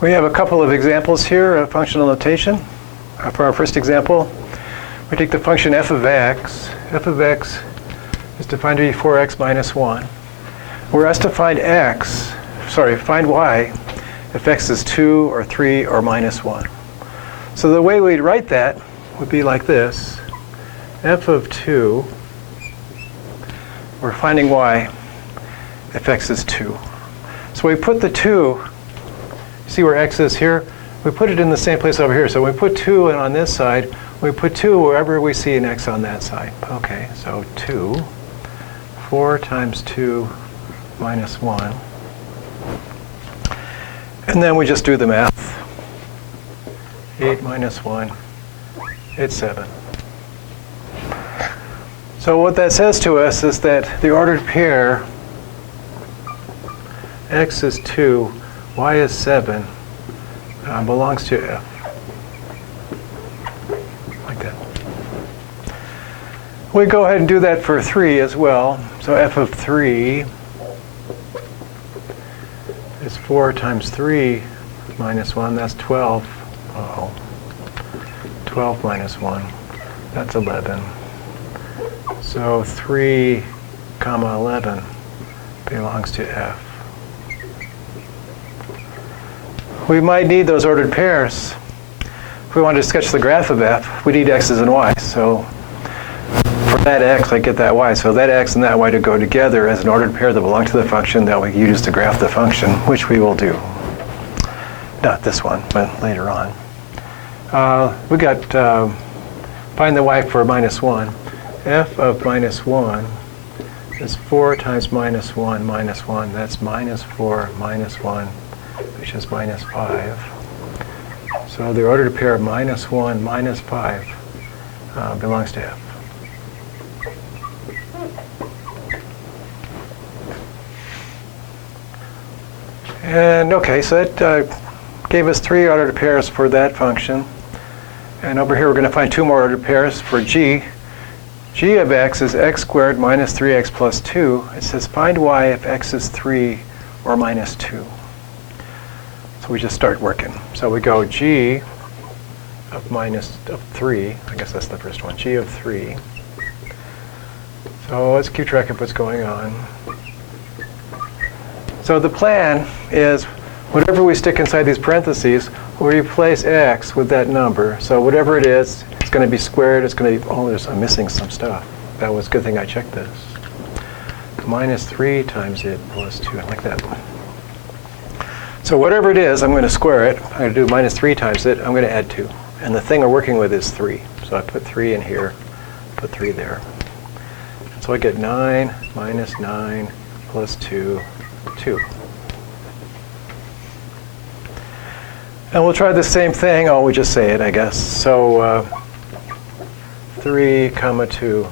We have a couple of examples here of functional notation. For our first example, we take the function f of x. F of x is defined to be 4x minus 1. We're asked to find find y if x is 2 or 3 or minus 1. So the way we'd write that would be like this. F of 2, we're finding y if x is 2. So we put the 2, see where x is here? We put it in the same place over here. So we put 2 on this side. We put 2 wherever we see an x on that side. Okay, so 2, 4 times 2 minus 1. And then we just do the math. 8 minus 1, it's 7. So what that says to us is that the ordered pair x is 2, y is 7, belongs to f. Like that. We go ahead and do that for 3 as well. So f of 3 is 4 times 3 minus 1. That's 12. 12 minus 1. That's 11. So 3 comma 11 belongs to f. We might need those ordered pairs. If we want to sketch the graph of f, we need x's and y's. So for that x, I get that y. So that x and that y to go together as an ordered pair that belong to the function that we use to graph the function, which we will do. Not this one, but later on. We got find the y for minus 1. F of minus 1 is 4 times minus 1 minus 1. That's minus 4 minus 1, which is minus 5. So the ordered pair of minus 1 minus 5 belongs to f. And okay, so that gave us 3 ordered pairs for that function. And over here we're going to find 2 more ordered pairs for g. G of x is x squared minus 3x plus 2. It says find y if x is 3 or minus 2. So we just start working. So we go g of 3. I guess that's the first one. G of 3. So let's keep track of what's going on. So the plan is whatever we stick inside these parentheses, we replace x with that number. So whatever it is, it's going to be squared. It's going to be, I'm missing some stuff. That was a good thing I checked this. Minus 3 times it plus 2, like that. So whatever it is, I'm going to square it. I'm going to do minus 3 times it. I'm going to add 2. And the thing we're working with is 3. So I put 3 in here, put 3 there. So I get 9 minus 9 plus 2, 2. And we'll try the same thing. Oh, we just say it, I guess. So 3 comma 2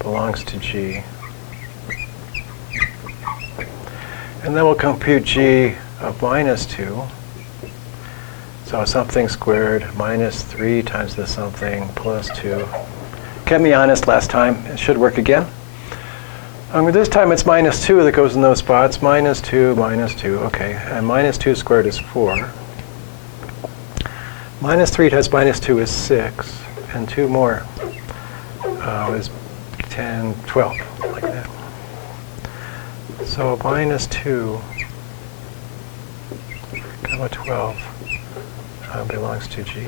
belongs to g. And then we'll compute g of minus 2. So something squared minus 3 times the something plus 2. Kept me honest last time. It should work again. This time it's minus 2 that goes in those spots. Minus 2, minus 2. OK. And minus 2 squared is 4. Minus 3 times minus 2 is 6. And 2 more is 10, 12, like that. So minus 2 comma 12 belongs to g,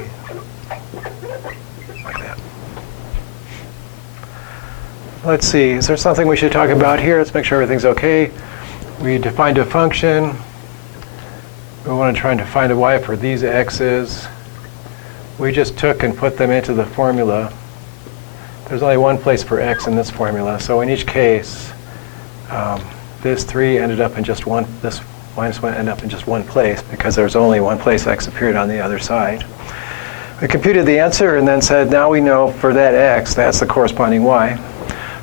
like that. Let's see, is there something we should talk about here? Let's make sure everything's okay. We defined a function. We want to try to find a y for these x's. We just took and put them into the formula. There's only one place for x in this formula. So in each case, this 3 ended up in just one, this minus 1 ended up in just one place because there's only one place x appeared on the other side. We computed the answer and then said, now we know for that x, that's the corresponding y.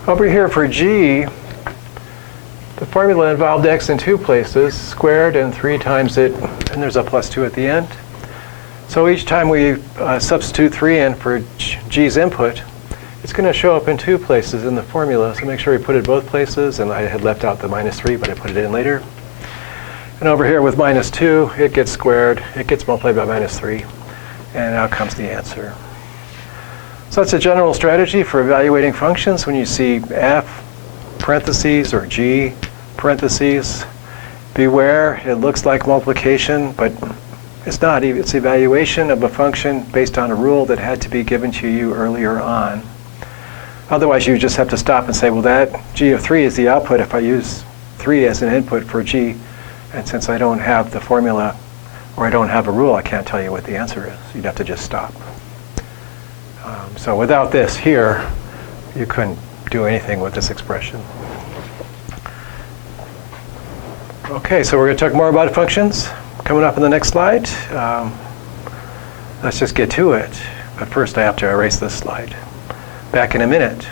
Over here for g, the formula involved x in 2 places, squared and 3 times it, and there's a plus 2 at the end. So each time we substitute 3 in for g's input, it's going to show up in 2 places in the formula. So make sure we put it both places. And I had left out the minus 3, but I put it in later. And over here with minus 2, it gets squared. It gets multiplied by minus 3. And out comes the answer. So that's a general strategy for evaluating functions. When you see f parentheses or g parentheses, beware, it looks like multiplication, but it's not. It's evaluation of a function based on a rule that had to be given to you earlier on. Otherwise, you just have to stop and say, well, that g of 3 is the output if I use 3 as an input for g. And since I don't have the formula or I don't have a rule, I can't tell you what the answer is. You'd have to just stop. So without this here, you couldn't do anything with this expression. OK, so we're going to talk more about functions coming up in the next slide. Let's just get to it. But first, I have to erase this slide. Back in a minute.